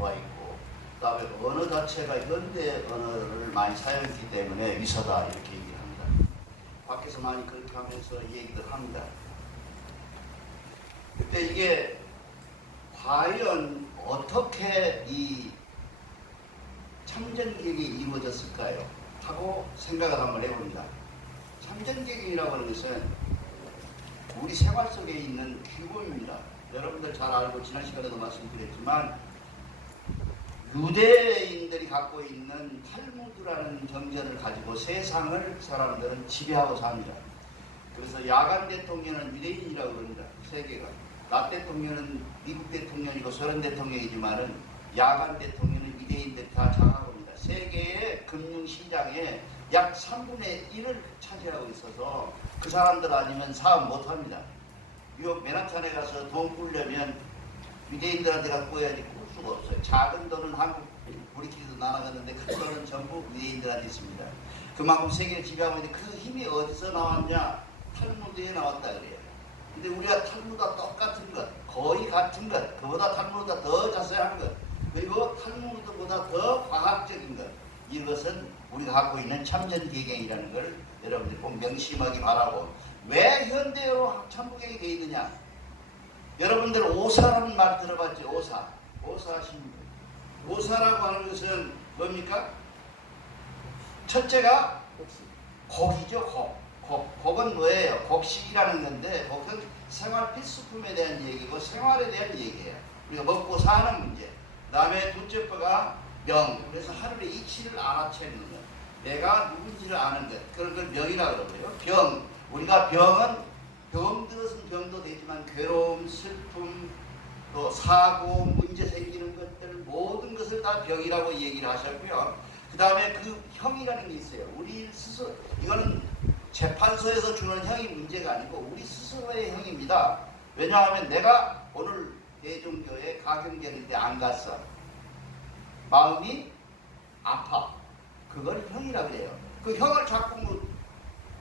들어와 있고, 그다음에 언어 자체가 현대 언어를 많이 사용했기 때문에 위서다 이렇게 얘기를 합니다. 밖에서 많이 그렇게 하면서 얘기들 합니다. 그때 이게 과연 어떻게 이 참전개혁이 이루어졌을까요? 하고 생각을 한번 해봅니다. 참전개혁이라고 하는 것은 우리 생활 속에 있는 규범입니다. 여러분들 잘 알고 지난 시간에도 말씀드렸지만 유대인들이 갖고 있는 탈무드라는 정전을 가지고 세상을 사람들은 지배하고 삽니다. 그래서 야간 대통령은 유대인이라고 그럽니다. 세계가. 나 대통령은 미국 대통령이고 소련 대통령이지만은 야간 대통령은 유대인들이 다 장악합니다. 세계의 금융시장에 약 3분의 1을 차지하고 있어서 그 사람들 아니면 사업 못합니다. 뉴욕 맨하탄에 가서 돈 꾸려면 유대인들한테 갖고 해야지 꿀 수가 없어요. 작은 돈은 한국 우리끼리도 나눠갔는데 큰 돈은 전부 유대인들한테 있습니다. 그만큼 세계를 지배하고 있는데 그 힘이 어디서 나왔냐? 탈무드에 나왔다 그래요. 근데 우리가 탈무드와 똑같은 것, 거의 같은 것, 그보다 탈무드보다 더 자세한 것, 그리고 탈무드보다 더 과학적인 것, 이것은 우리가 갖고 있는 참전개혁이라는 걸 여러분들이 꼭 명심하기 바라고. 왜 현대어로 참전개혁이 되어 있느냐? 여러분들 오사라는 말 들어봤죠? 오사. 오사신. 오사라고 하는 것은 뭡니까? 첫째가 곡이죠. 곡은 뭐예요? 곡식이라는 건데 곡은 생활 필수품에 대한 얘기고 생활에 대한 얘기예요. 우리가 먹고 사는 문제. 그 다음에 둘째 거가 명. 그래서 하루의 이치를 알아채는 것. 내가 누군지를 아는 것. 그걸 명이라고 그러고요. 병. 우리가 병은 병들어서는 병도 되지만 괴로움, 슬픔, 또 사고, 문제 생기는 것들 모든 것을 다 병이라고 얘기를 하셨고요. 그 다음에 그 형이라는 게 있어요. 우리 스스로, 이거는 재판소에서 주는 형이 문제가 아니고 우리 스스로의 형입니다. 왜냐하면 내가 오늘 대종교에 가경되는데 안 갔어. 마음이 아파. 그걸 형이라 그래요. 그 형을 자꾸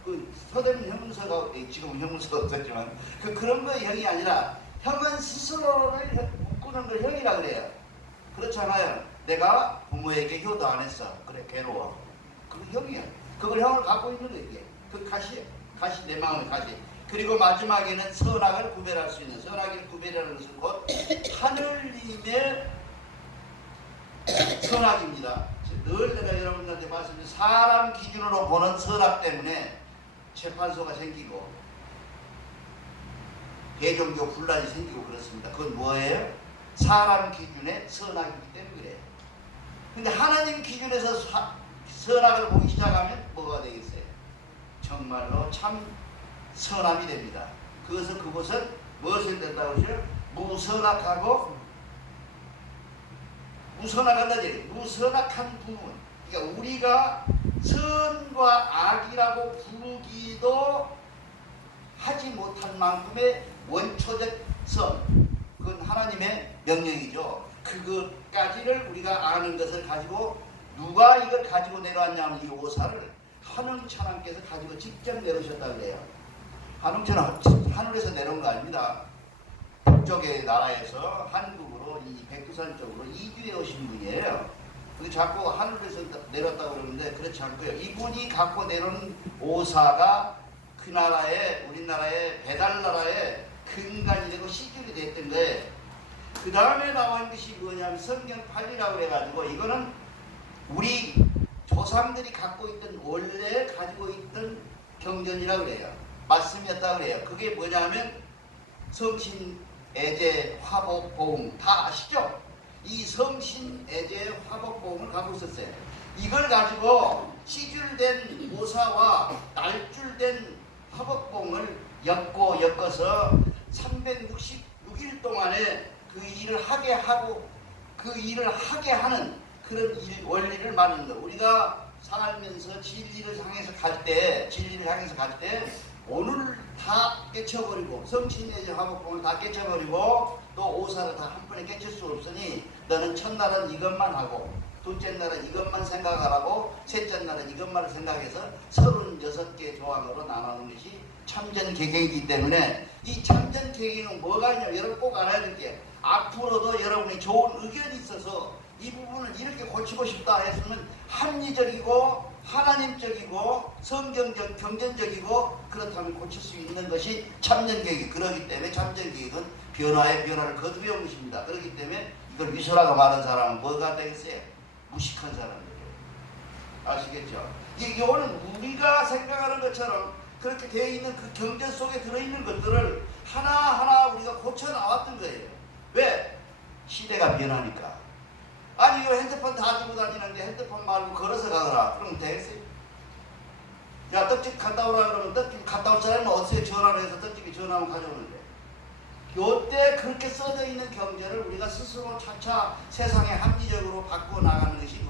그 서대문 형문서가 지금 형문서가 없었지만 그런 거 형이 아니라 형은 스스로를 묶는 걸 형이라 그래요. 그렇잖아요. 내가 부모에게 효도 안 했어. 그래 괴로워. 그건 형이야. 그걸 형을 갖고 있는 거예요. 그 가시야. 가시 내 마음의 가시. 그리고 마지막에는 선악을 구별할 수 있는 선악을 구별하는 것은 곧 하늘님의 선악입니다. 늘 내가 여러분들한테 말씀드린 사람 기준으로 보는 선악 때문에 재판소가 생기고 대종교 분란이 생기고 그렇습니다. 그건 뭐예요? 사람 기준의 선악이기 때문에 그래요. 근데 하나님 기준에서 선악을 보기 시작하면 뭐가 되겠어요? 정말로 참 선함이 됩니다. 그것은 무엇이 된다고 하죠? 무선악하고 무선악한다는 얘기예요. 무선악한 부분. 그러니까 우리가 선과 악이라고 부르기도 하지 못한 만큼의 원초적 선. 그건 하나님의 명령이죠. 그것까지를 우리가 아는 것을 가지고 누가 이걸 가지고 내려왔냐면 이 오사를 한웅천 왕께서 가지고 직접 내려오셨다고 그래요. 한웅천 하늘에서 내려온 거 아닙니다. 북쪽의 나라에서 한국으로 이 백두산 쪽으로 이주해 오신 분이에요. 근데 자꾸 하늘에서 내렸다고 그러는데 그렇지 않고요. 이분이 갖고 내려온 오사가 그 나라의 우리나라의 배달나라의 근간이 되고 시줄이 됐던 거예요. 그 다음에 나온 것이 뭐냐면 성경 8이라고 해가지고 이거는 우리 조상들이 갖고 있던 원래 가지고 있던 경전이라고 그래요. 말씀이었다고 그래요. 그게 뭐냐면 성신, 애제, 화복, 보응 다 아시죠? 이 성신, 애제, 화복, 보응을 갖고 있었어요. 이걸 가지고 시줄된 오사와 날줄된 화복, 보응을 엮어서 366일 동안에 그 일을 하게 하고 그 일을 하게 하는 그런 원리를 말하는 거. 우리가 살면서 진리를 향해서 갈 때 오늘 다 깨쳐버리고 성신의 화복봉을 다 깨쳐버리고 또 오사를 다 한 번에 깨칠 수 없으니 너는 첫날은 이것만 하고 둘째 날은 이것만 생각하라고, 셋째 날은 이것만 생각해서 36개 조항으로 나누는 것이 참전개경이기 때문에, 이 참전개경은 뭐가 있냐면 여러분 꼭 알아야 될 게, 앞으로도 여러분이 좋은 의견이 있어서 이 부분을 이렇게 고치고 싶다 했으면 합리적이고 하나님적이고 성경적 경전적이고 그렇다면 고칠 수 있는 것이 참전개혁이. 그렇기 때문에 참전개혁은 변화의 변화를 거듭해온 것입니다. 그렇기 때문에 이걸 위선하고 말한 사람은 뭐가 되겠어요? 무식한 사람들이에요. 아시겠죠? 이거는 우리가 생각하는 것처럼 그렇게 되어 있는 그 경전 속에 들어있는 것들을 하나하나 우리가 고쳐 나왔던 거예요. 왜? 시대가 변하니까. 아니 이거 핸드폰 다 들고 다니는데 핸드폰 말고 걸어서 가거라. 그러면 되겠어요? 야 떡집 갔다 오라 그러면 떡집 갔다 올 사람은 어디서 전화를 해서 떡집이 전화하면 가져오는데, 요때 그렇게 써져 있는 경제를 우리가 스스로 차차 세상에 합리적으로 바꾸어 나가는 것이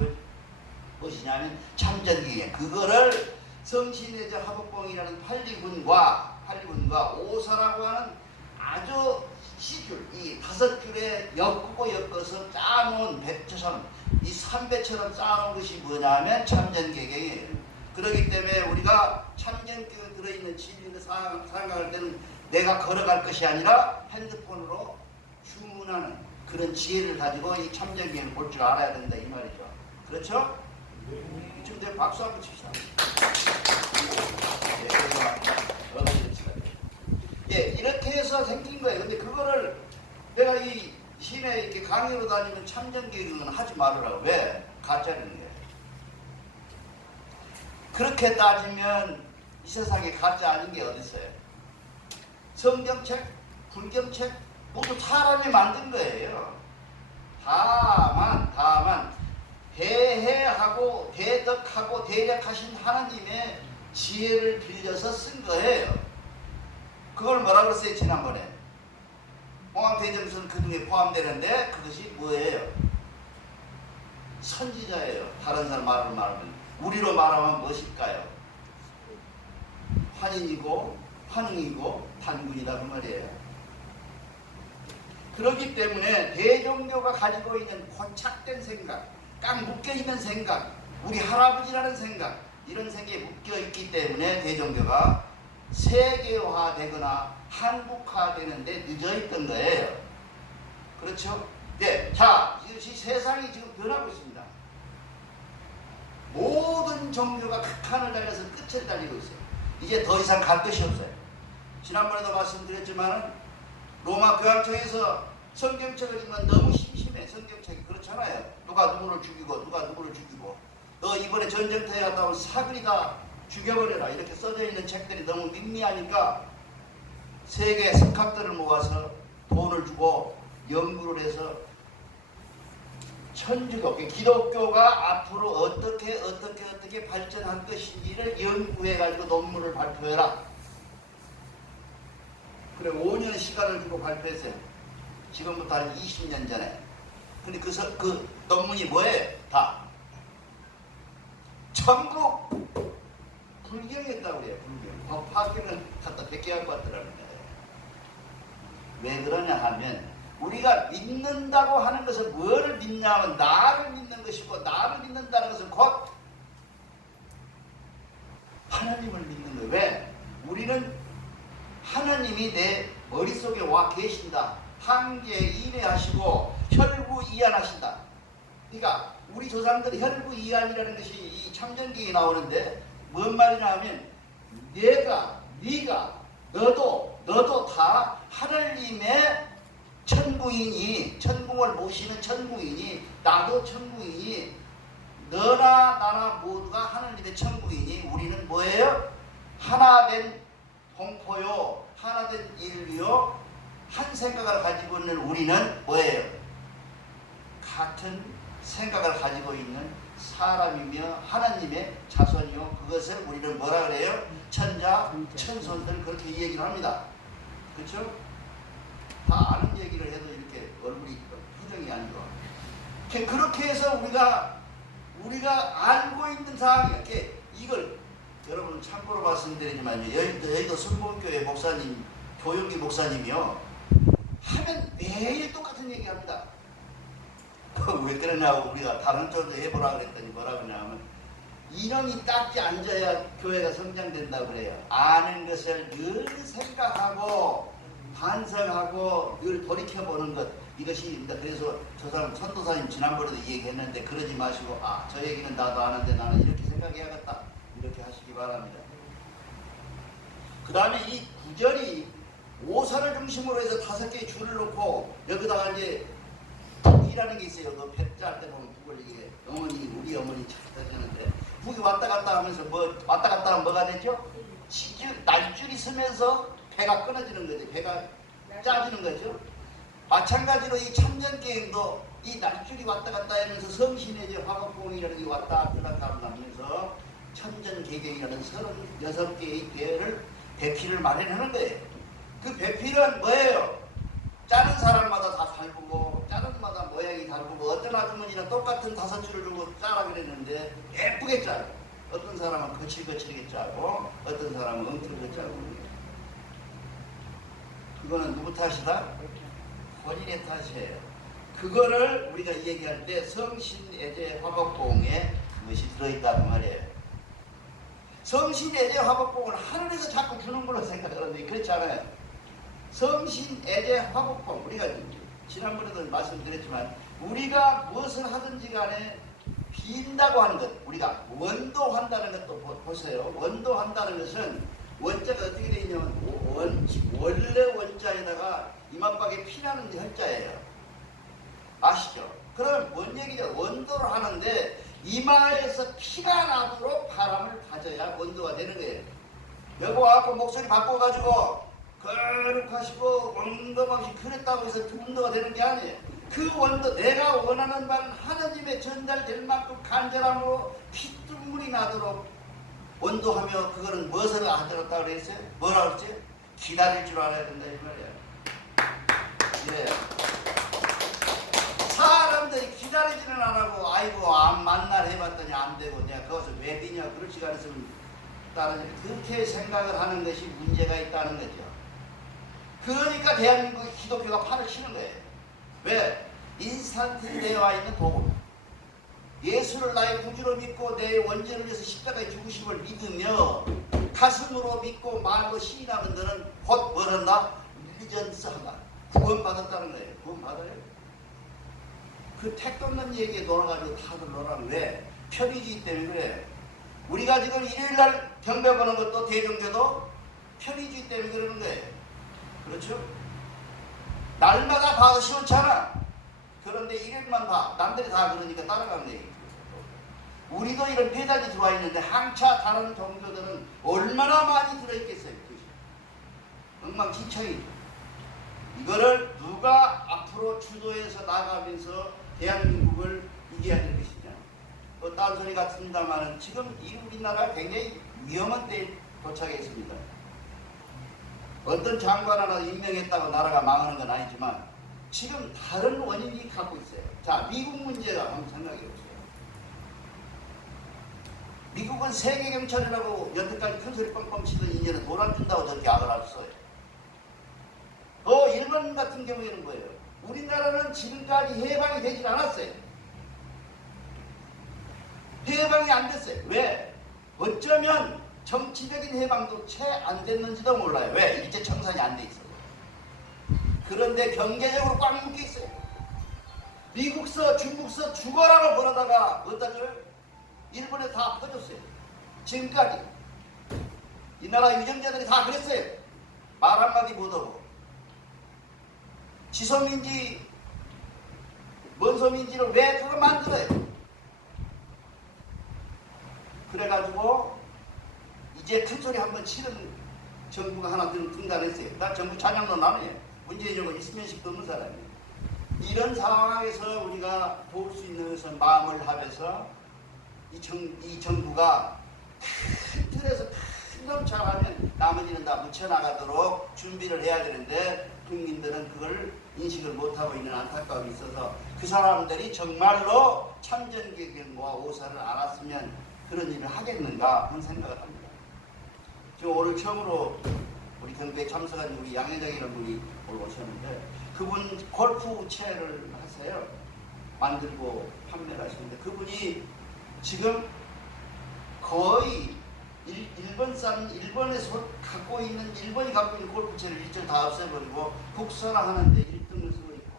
무엇이냐면 참전기계. 그거를 성신의제 화법봉이라는 판리문과 오사라고 하는 아주 시줄, 이 5줄에 엮고 엮어서 짜놓은 배처럼, 이 삼배처럼 짜놓은 것이 뭐냐면 참전개경이에요. 그렇기 때문에 우리가 참전개경에 들어있는 진리를 생각할 때는 내가 걸어갈 것이 아니라 핸드폰으로 주문하는 그런 지혜를 가지고 이 참전개경을 볼 줄 알아야 된다 이 말이죠. 그렇죠? 이쯤 되면 박수 한번 칩시다. 예, 이렇게 해서 생긴 거예요. 근데 그거를 내가 이 시내 이렇게 강의로 다니면 참전개경은 하지 말으라고. 왜? 가짜는 거예요. 그렇게 따지면 이 세상에 가짜 아닌 게 어디 있어요? 성경책, 불경책 모두 사람이 만든 거예요. 다만 대해하고 대덕하고 대력하신 하나님의 지혜를 빌려서 쓴 거예요. 그걸 뭐라고 그랬어요? 지난번에 홍암대점선 그 중에 포함되는데 그것이 뭐예요? 선지자예요. 다른 사람 말을 말하면 우리로 말하면 무엇일까요? 환인이고 환웅이고 단군이다 그 말이에요. 그렇기 때문에 대종교가 가지고 있는 고착된 생각, 깡 묶여있는 생각, 우리 할아버지라는 생각, 이런 생각에 묶여있기 때문에 대종교가 세계화되거나 한국화되는데 늦어있던 거예요. 그렇죠? 네, 자, 이것이 세상이 지금 변하고 있습니다. 모든 종교가 극한을 달려서 끝을 달리고 있어요. 이제 더 이상 갈 것이 없어요. 지난번에도 말씀드렸지만 로마 교황청에서 성경책을 읽으면 너무 심심해. 성경책이 그렇잖아요. 누가 누구를 죽이고 누가 누구를 죽이고, 너 이번에 전쟁터에 갔다 오면 사그리다 죽여버려라 이렇게 써져 있는 책들이 너무 밋미하니까 세계 석학들을 모아서 돈을 주고 연구를 해서 천주교, 기독교가 앞으로 어떻게 발전할 것인지를 연구해가지고 논문을 발표해라. 그래 5년 시간을 주고 발표했어요. 지금부터 한 20년 전에. 근데 그 논문이 뭐예요? 다 전부 불경이었다고 그래요. 불경. 파견을 갖다 베껴갖고 왔더라는 거예요. 왜 그러냐 하면 우리가 믿는다고 하는 것은 뭐를 믿냐면 나를 믿는 것이고, 나를 믿는다는 것은 곧 하나님을 믿는 거예요. 왜? 우리는 하나님이 내 머릿속에 와 계신다. 한계 이내하시고 혈구이안하신다. 그러니까 우리 조상들이 혈구이안이라는 것이 이 참전기에 나오는데 뭔 말이냐 하면 네가 너도 다 하나님의 천국이니, 천국을 모시는 천국이니, 나도 천국이니, 너나 나나 모두가 하나님의 천국이니, 우리는 뭐예요? 하나된 동포요, 하나된 인류요, 한 생각을 가지고 있는 우리는 뭐예요? 같은 생각을 가지고 있는 사람이며 하나님의 자손이요. 그것을 우리는 뭐라 그래요? 천자, 천손들 그렇게 얘기를 합니다. 그렇죠? 다 아는 얘기를 해도 이렇게 얼굴이 표정이 안 좋아. 그렇게 해서 우리가 알고 있는 상황이 이렇게 이걸 여러분 참고로 말씀드리지만 여의도 순복음교회 목사님, 교영기 목사님이요 하면 매일 똑같은 얘기합니다. 왜 그러냐고 우리가 다른 쪽도 해보라 그랬더니 뭐라 그러냐면 이놈이 딱지 앉아야 교회가 성장된다고 그래요. 아는 것을 늘 생각하고 반성하고 늘 돌이켜보는 것, 이것이 그래서 저 사람 천도사님 지난번에도 얘기했는데 그러지 마시고 저 얘기는 나도 아는데 나는 이렇게 생각해야겠다 이렇게 하시기 바랍니다. 그 다음에 이 구절이 오사를 중심으로 해서 5개의 줄을 놓고 여기다가 이제 북이라는 게 있어요. 너 백자 할 때 보면 북을 이게 어머니 우리 어머니 잘 하시는데 북이 왔다 갔다 하면서 뭐 왔다 갔다 하면 뭐가 되죠? 날줄이 서면서 배가 끊어지는 거죠. 배가 짜지는 거죠. 마찬가지로 이 참전계행도 이 날줄이 왔다 갔다 하면서 성신의 화법공이라는 게 왔다 갔다 하면서 천전계경이라는 36개의 배필을 마련하는 거예요. 그 배필은 뭐예요? 짜는 사람마다 다 다르고 짜는 마다 모양이 다르고 어떤 아주머니는 똑같은 5줄을 주고 짜라 그랬는데 예쁘게 짜요. 어떤 사람은 거칠게 짜고 어떤 사람은 엉뚱하게 짜고. 그거는 누구 탓이다? 본인의 탓이에요. 그거를 우리가 얘기할 때 성신애제 화법공에 것이 들어있다는 말이에요. 성신애제 화법공을 하늘에서 자꾸 주는 걸로 생각하는데 그렇지 않아요. 성신애제 화법공, 우리가 지난번에도 말씀드렸지만 우리가 무엇을 하든지 간에 빈다고 하는 것, 우리가 원도한다는 것도 보세요. 원도한다는 것은 원자가 어떻게 되어 있냐면 원래 원자에다가 이만박에 피나는 혈자예요. 아시죠? 그럼 뭔 얘기죠? 원도를 하는데 이마에서 피가 나도록 바람을 가져야 원도가 되는 거예요. 여보 와갖고 목소리 바꿔가지고 거룩하시고 원도없이 그랬다고 해서 원도가 되는 게 아니에요. 그 원도, 내가 원하는 바는 하나님의 전달될 만큼 간절함으로 피눈물이 나도록 원도하며 그거는 무엇을 하더라고 그랬어요? 뭐라고 그랬지? 기다릴 줄 알아야 된다 이 말이에요. 예. 사람들이 기다리지는 안 하고 아이고 만날 해봤더니 안 되고 내가 그것을 왜 비냐 그럴 시간 있으면 따라서 그렇게 생각을 하는 것이 문제가 있다는 거죠. 그러니까 대한민국 기독교가 팔을 치는 거예요. 왜? 인스턴트에 되어 있는 복음, 예수를 나의 구주로 믿고 내 원죄를 위해서 십자가의 죽으심을 믿으며 가슴으로 믿고 말로 시인하는 너는 곧 뭐란다? 릴리전스하다. 구원받았다는 거예요. 구원받아요. 그 택도 없는 얘기에 놀아가지고 다들 놀아는 왜? 편의주의 때문에 그래. 우리가 지금 일요일날 경배 보는 것도 대종교도 편의주의 때문에 그러는 거예요. 그렇죠? 날마다 봐도 시원찮아. 그런데 일요일만 봐. 남들이 다 그러니까 따라가는 얘기. 우리도 이런 배달이 들어와 있는데 한차 다른 종교들은 얼마나 많이 들어있겠어요. 엉망진창이죠. 이거를 누가 앞으로 주도해서 나가면서 대한민국을 이겨야 될 것이냐. 또 딴소리 같습니다만 지금 이 우리나라가 굉장히 위험한 때에 도착했습니다. 어떤 장관 하나 임명했다고 나라가 망하는 건 아니지만 지금 다른 원인이 갖고 있어요. 자, 미국 문제가 한번 생각해 보세요. 미국은 세계 경찰이라고 여태까지 큰 소리 뻥뻥 치던 이제는 돈 안 준다고 저렇게 악을 했어요. 일본 같은 경우에는 뭐예요? 우리나라는 지금까지 해방이 되질 않았어요. 해방이 안 됐어요. 왜? 어쩌면 정치적인 해방도 채 안 됐는지도 몰라요. 왜? 일제 청산이 안 돼 있어요. 그런데 경제적으로 꽉 묶여 있어요. 미국서, 중국서 죽어라고 보내다가 어디다 줘요? 일본에 다 퍼졌어요. 지금까지. 이 나라 유정자들이 다 그랬어요. 말 한마디 못하고. 지소민지, 먼소민지를 왜 그걸 만들어요? 그래가지고 이제 큰 소리 한번 치는 정부가 하나 등단했어요. 나 정부 찬양론 안 해요. 문재인은 있으면식도 없는 사람이에요. 이런 상황에서 우리가 도울 수 있는 것은 마음을 합해서 이 정부가 큰 틀에서 큰 정착하면 나머지는 다 묻혀나가도록 준비를 해야 되는데 국민들은 그걸 인식을 못하고 있는 안타까움이 있어서 그 사람들이 정말로 참전개경과 오사를 알았으면 그런 일을 하겠는가 하는 생각을 합니다. 지금 오늘 처음으로 우리 경배에 참석한 우리 양회장이라는 분이 오늘 오셨는데 그분 골프 채를 하세요. 만들고 판매를 하시는데 그분이 지금 거의 일본에서 갖고 있는 일본이 갖고 있는 골프채를 일절 다 없애버리고 국산화하는데 1등을 쓰고 있고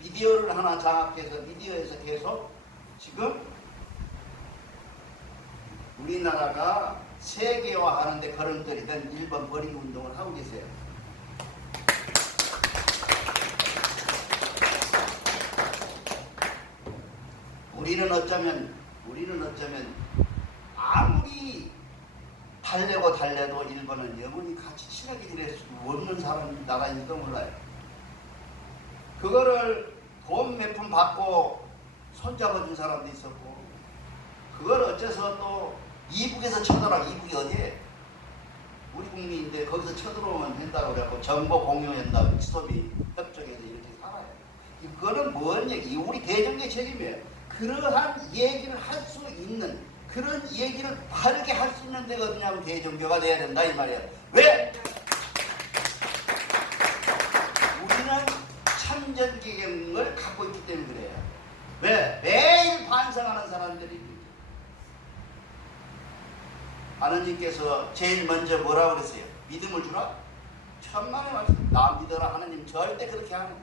미디어를 하나 장악해서 미디어에서 계속 지금 우리나라가 세계화하는데 걸음돌이 된 일본 버린 운동을 하고 계세요. 우리는 어쩌면 아무리 달래도 일본은 영원히 같이 친하게 지낼 수 없는 사람 나라인지도 몰라요. 그거를 돈 몇 푼 받고 손잡아준 사람도 있었고 그걸 어째서 또 이북에서 쳐들어라. 이북이 어디에? 우리 국민인데 거기서 쳐들어오면 된다고 그래갖고 정보 공유한다고 스톱이 협정에서 이렇게 살아요. 이거는 뭔 얘기? 우리 대정의 책임이에요. 그러한 얘기를 할 수 있는 그런 얘기를 바르게 할 수 있는 데가 어디냐면 대종교가 돼야 된다 이 말이에요. 왜? 우리는 참전개경을 갖고 있기 때문에 그래요. 왜? 매일 반성하는 사람들이 하나님께서 제일 먼저 뭐라고 그랬어요? 믿음을 주라? 천만의 말씀. 나 믿어라. 하나님 절대 그렇게 안 해요.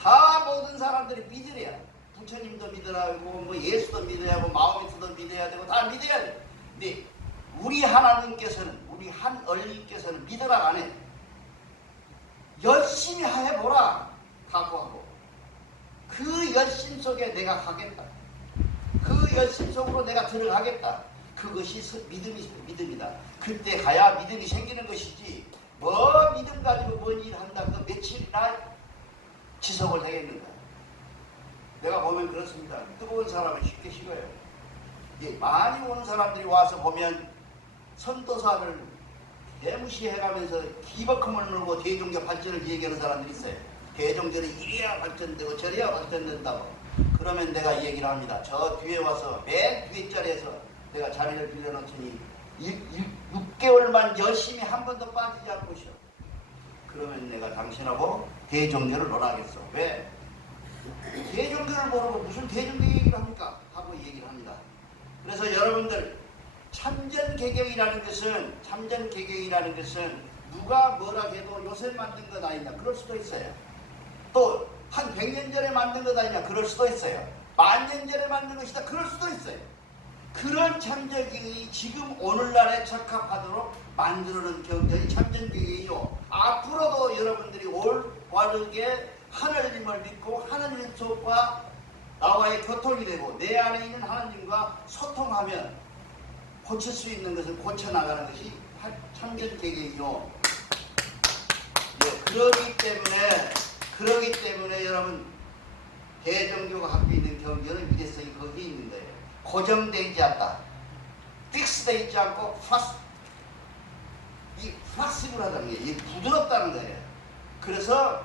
다 모든 사람들이 믿으래야. 부처님도 믿어야 하고 뭐 예수도 믿어야 하고 마호메트도 믿어야 되고 다 믿어야 돼. 근데 우리 하나님께서는 우리 한 얼리께서는 믿어라 안 해. 열심히 해보라 각오하고 그 열심 속에 내가 가겠다. 그 열심 속으로 내가 들어가겠다. 그것이 믿음이다. 그때 가야 믿음이 생기는 것이지 뭐 믿음 가지고 뭔 일 한다 그 며칠이나 지속을 하겠는가. 내가 보면 그렇습니다. 뜨거운 사람은 쉽게 식어요. 많이 오는 사람들이 와서 보면 선도사를 대무시해가면서 기버컴을 물고 대종교 발전을 얘기하는 사람들이 있어요. 대종교는 이래야 발전되고 저래야 발전된다고. 그러면 내가 얘기를 합니다. 저 뒤에 와서 맨 뒤에 자리에서 내가 자리를 빌려놓더니 6개월만 열심히 한 번도 빠지지 않고 있어. 그러면 내가 당신하고 대종교를 논하겠어. 왜? 대종교를 모르고 무슨 대종교 얘기를 합니까? 하고 얘기를 합니다. 그래서 여러분들 참전개경이라는 것은 누가 뭐라 해도 요새 만든 것 아니냐 그럴 수도 있어요. 또 한 100년 전에 만든 것 아니냐 그럴 수도 있어요. 1000년 전에 만든 것이다 그럴 수도 있어요. 그런 참전개경이 지금 오늘날에 적합하도록 만들어놓은 경전이 참전개경이요. 앞으로도 여러분들이 올바르게 하나님을 믿고 하나님 속과 나와의 교통이 되고 내 안에 있는 하나님과 소통하면 고칠 수 있는 것을 고쳐나가는 것이 참전개경이요. 그러기 때문에 여러분 대종교가 갖고 있는 경전은 위대성이 거기에 있는 거예요. 고정되어 있지 않다. 픽스되어 있지 않고 이 플렉시블하다는 게 부드럽다는 거예요. 그래서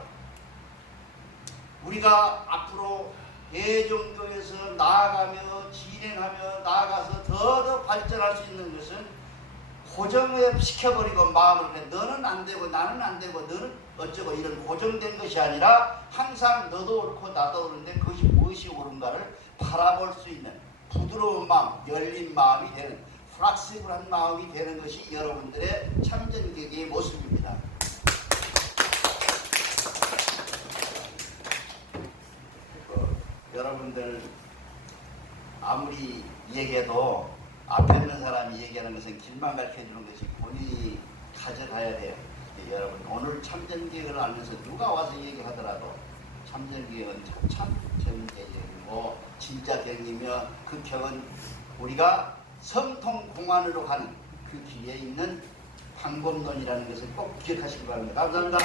우리가 앞으로 대종교에서 나아가며 진행하며 나아가서 더 발전할 수 있는 것은 고정을 시켜버리고 마음을 해. 너는 안 되고 나는 안 되고 너는 어쩌고 이런 고정된 것이 아니라 항상 너도 옳고 나도 옳은데 그것이 무엇이 옳은가를 바라볼 수 있는 부드러운 마음, 열린 마음이 되는 플렉시블한 마음이 되는 것이 여러분들의 참전개경의 모습입니다. 여러분들 아무리 얘기해도 앞에 있는 사람이 얘기하는 것은 길만 가르쳐주는 것이 본인이 가져가야 돼요. 여러분 오늘 참전개경을 알면서 누가 와서 얘기하더라도 참전개경은 참전개경이고 진짜 경이며 그 경은 우리가 성통공안으로 가는 그 길에 있는 방법론이라는 것을 꼭 기억하시기 바랍니다. 감사합니다.